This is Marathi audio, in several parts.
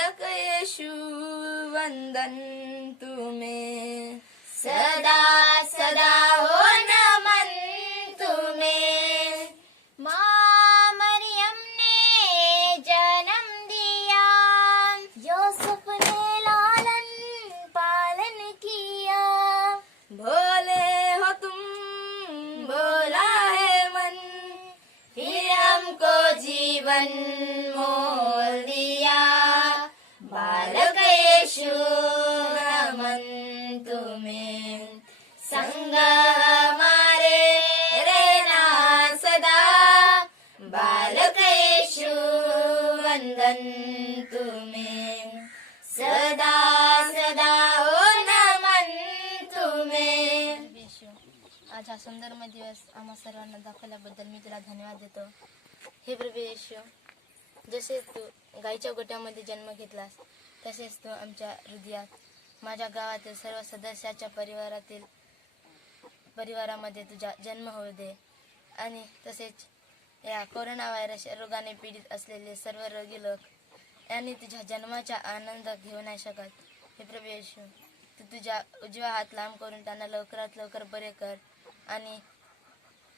बालक येशू वंदन तुम्हें, सदा सदा हो नमन तुम्हें। माँ मरियम ने जन्म दिया, यूसुफ ने लालन पालन किया। भोले हो तुम भोला है मन, फिर हमको जीवन मोल दिया। बालक येशू नमन तुम्हें, संग हमारे रहना सदा। बालक येशू वंदन तुम्हें, सदा सदा हो नमन तुम्हें। आज हा सुंदरमय दिवस आम्हा सर्वांना दाखवल्याबद्दल मी तुला धन्यवाद देतो. हे प्रभू येशू, जसे तू गाईच्या गोट्यामध्ये जन्म घेतलास तसेच तू आमच्या हृदयात, माझ्या गावातील सर्व सदस्याच्या परिवारामध्ये तुझा जन्म होऊ दे. आणि तसेच या कोरोना व्हायरस रोगाने पीडित असलेले सर्व रोगी लोक यांनी तुझ्या जन्माचा आनंद घेऊ नाही शकत. हे प्रभू येशू, तू तुझ्या उजवा हात लांब करून त्यांना लवकरात लवकर बरे कर आणि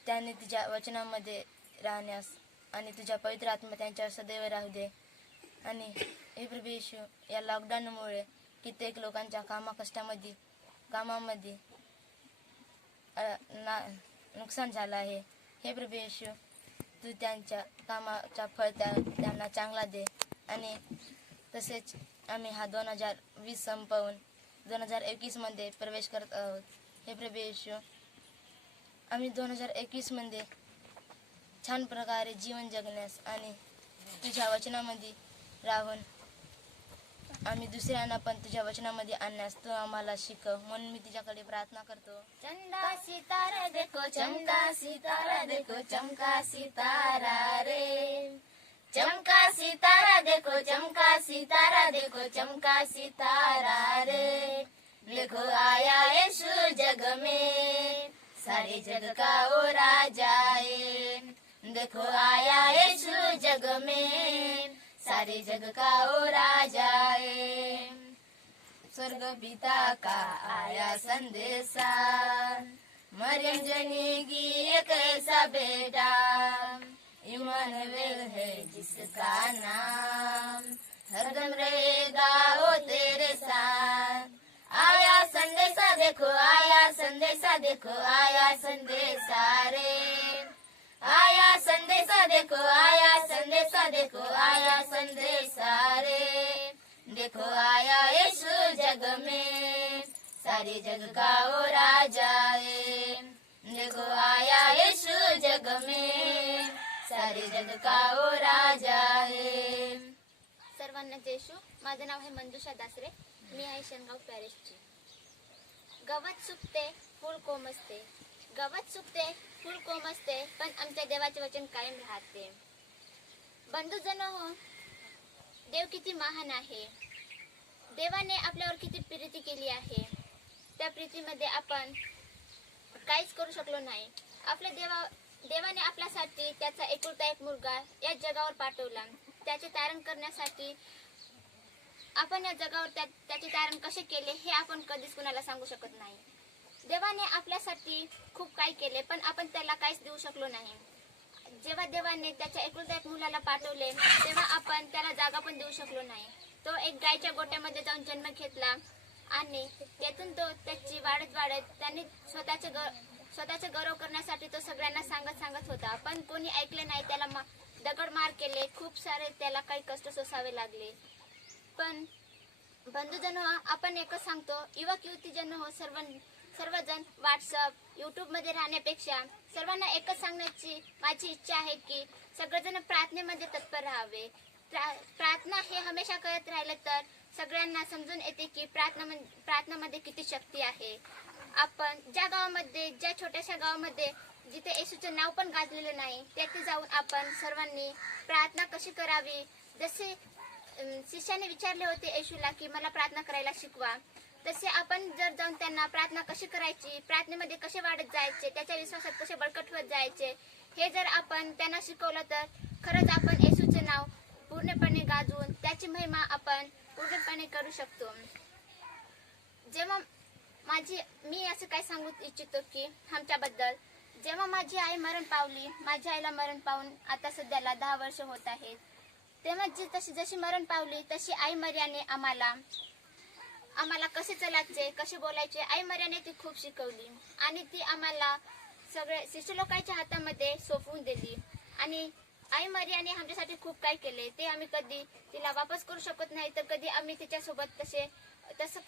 त्यांनी तुझ्या वचनामध्ये राहण्यास आणि तुझ्या पवित्र आत्मा त्यांच्यावर सदैव राहू दे. आणि हे प्रभू येशू, या लॉकडाऊनमुळे कित्येक लोकांच्या कामामध्ये नुकसान झालं आहे. हे प्रभू येशू, तू त्यांच्या कामाचा फळ त्यांना चांगला दे. आणि तसेच आम्ही हा 2020 संपवून 2021 मध्ये प्रवेश करत आहोत. हे प्रभू येशू, आम्ही 2021 मध्ये छान प्रकारे जीवन जगण्यास आणि तुझ्या वचनामध्ये राहून आम्ही दुसऱ्यांना पण तुझ्या वचनामध्ये आणण्यास तू आम्हाला शिकव, म्हणून मी तुझ्याकडे प्रार्थना करतो. चंदा सितारा देखो, चमका सितारा देखो, चमका सितारा रे। चमका सितारा देखो, चमका सितारा देखो, चमका सितारा रे। देखो आया यीशु जग में, सारे जग का वो राजा है। देखो आया यीशु जग में, सारे जग का वो राजा है। स्वर्ग पिता का आया संदेशा, मरियम जनेगी एक ऐसा बेटा, इमानुएल है जिसका नाम, हरदम रहेगा वो तेरे साथ। आया संदेशा देखो, आया संदेशा देखो, आया संदेशा रे। आया संदेशा देखो, आया संदेशा देखो, आया संदेशा रे। देखो आया यीशु जग में, सारे जग का वो राजा है। देखो आया यीशु जग में, सारे जग का वो राजा है। सर्वांना येशू. माझं नाव आहे मंजुषा दासरे. मी आहे शेनगाव पॅरिसची. गवत सुकते फूल कोमसते, गवत सुकते फूल कोमसते, पण आमच्या देवाचे वचन कायम राहते. बंधुजन हो, देव किती महान आहे. देवाने आपल्यावर किती प्रीती केली आहे. त्या प्रीतीमध्ये आपण काहीच करू शकलो नाही. देवाने आपल्यासाठी त्याचा एकुलता एक मुलगा या जगावर पाठवला. त्याचे तारण करण्यासाठी आपण या जगावर त्याचे तारण कसे केले हे आपण कधीच कुणाला सांगू शकत नाही. देवाने आपल्यासाठी खूप काही केले, पण आपण त्याला काहीच देऊ शकलो नाही. जेव्हा देवाने त्याच्या एकुलता एक मुलाला पाठवले तेव्हा आपण त्याला जागा पण देऊ शकलो नाही. तो एक गायच्या गोट्यामध्ये जाऊन जन्म घेतला आणि त्यातून तो त्याची वाढत त्यांनी स्वतःचे गौरव करण्यासाठी तो सगळ्यांना सांगत होता, पण कोणी ऐकले नाही. त्याला दगड मार केले, खूप सारे त्याला काही कष्ट सोसावे लागले. पण बंधुजन हो, आपण एकच सांगतो, युवक युवती जन हो, सर्वजण व्हॉट्सअप यूट्यूब मध्ये राहण्यापेक्षा सर्वांना एकच सांगण्याची माझी इच्छा आहे की सगळेजण प्रार्थनेमध्ये तत्पर राहावे. प्रार्थना हे हमेशा करत राहिले तर सगळ्यांना समजून येते की प्रार्थनामध्ये किती शक्ती आहे. आपण ज्या छोट्याशा गावामध्ये जिथे येशूचं नाव पण गाजलेलं नाही तेथे जाऊन आपण सर्वांनी प्रार्थना कशी करावी, जसे शिष्याने विचारले होते येशूला की मला प्रार्थना करायला शिकवा, तसे आपण जर जाऊन त्यांना प्रार्थना कशी करायची, प्रार्थनेमध्ये कसे वाढत जायचे, त्याच्या विश्वासात कसे बळकट होत जायचे, हे जर आपण त्यांना शिकवलं तर खरंच आपण येशूचे नाव पूर्णपणे गाजवून त्याची महिमा आपण पूर्णपणे करू शकतो. जेव्हा मी असं काय सांगू इच्छितो की आमच्याबद्दल, जेव्हा माझी आई मरण पावली, माझ्या आईला मरण पावून आता सध्याला 10 वर्ष होत आहेत, तेव्हा जशी मरण पावली तशी आई मर्याने आम्हाला कसे चालायचे, कसे बोलायचे, आई मर्याने ती खूप शिकवली आणि ती आम्हाला सगळे सिस्टर लोकांच्या हातामध्ये सोपवून दिली. आणि आई मर्याने आमच्यासाठी खूप काय केले ते आम्ही कधी तिला वापस करू शकत नाही, तर कधी आम्ही तिच्यासोबत तसं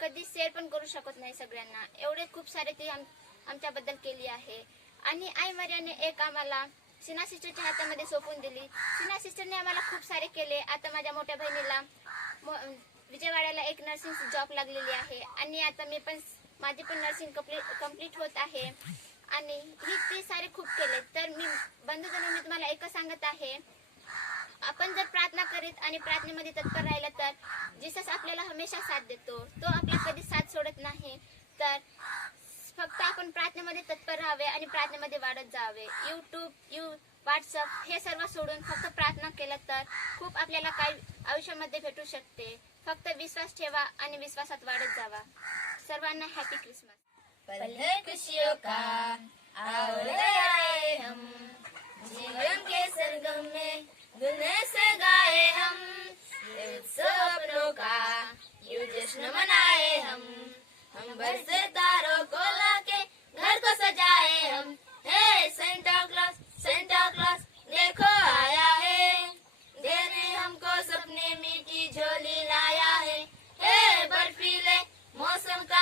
कधी शेअर पण करू शकत नाही सगळ्यांना. एवढे खूप सारे ती आमच्याबद्दल केली आहे. आणि आई मर्याने एक आम्हाला सिन्हा सिस्टरच्या हातामध्ये सोपवून दिली. सिन्हा सिस्टरने आम्हाला खूप सारे केले. आता माझ्या मोठ्या बहिणीला विजयवाड्याला एक नर्सिंग जॉब लागलेली आहे आणि आता माझी पण नर्सिंग कम्प्लीट होत आहे. आणि ते सारे खूप केले. तर मी बंधूजनो, मी तुम्हाला एकच सांगत आहे, आपण जर प्रार्थना करीत आणि प्रार्थनेमध्ये तत्पर राहिला तर जीसस आपल्याला हमेशा साथ देतो. तो आपला कधी साथ सोडत नाही. तर फक्त आपण प्रार्थनेमध्ये तत्पर राहावे आणि प्रार्थनेमध्ये वाढत जावे. व्हॉट्सअप हे सर्व सोडून फक्त प्रार्थना केलं तर खूप आपल्याला काही आयुष्यामध्ये भेटू शकते. फक्त विश्वास ठेवा आणि विश्वासात वाढत जावा. सर्वांना हॅपी क्रिसमस. पल है खुशियों का आओ ले आए हम, जीवन के सरगम में दुनिया से गाए हम, ये उत्सव अपनों का यूं जश्न मनाए हम बरसे तारों को लाके घर को सजाए हम. हे सेंटा क्लॉस देखो आया है, देने हमको सपने मीठी झोली लाया है. हे बर्फीले मौसम का